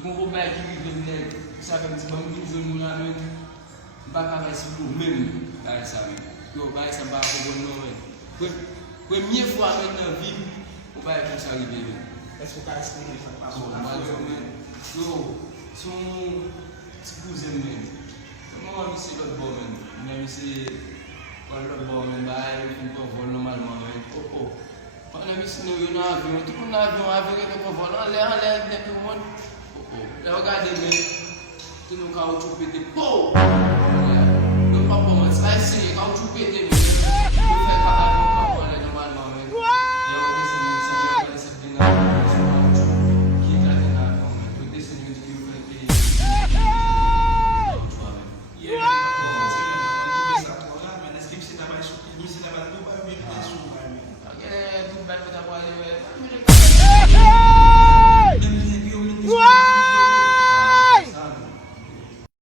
Yon pou bay ki rive nek, sa kem ti ban mi zon moun an men, baka bay si pou men, bay sa men. Yo, bay sa ba pou bon nou men. Premye fwa men nan vib, ou bay kon sa rive men. Est-ce que tu as expliqué le fait de passer Yo, son ti pouze men. Mwen mi se lot bo men. Mwen mi se lot bo men, bay yon kon vol normalman men. Mwen mi se nou yon avyon, tout moun avyon yon kon vol, an lè, nek yon moun. Lè regardez men, tout nou kaoutchouc pété, pou! Yon pa pou mwen, sa ese, kaoutchouc pété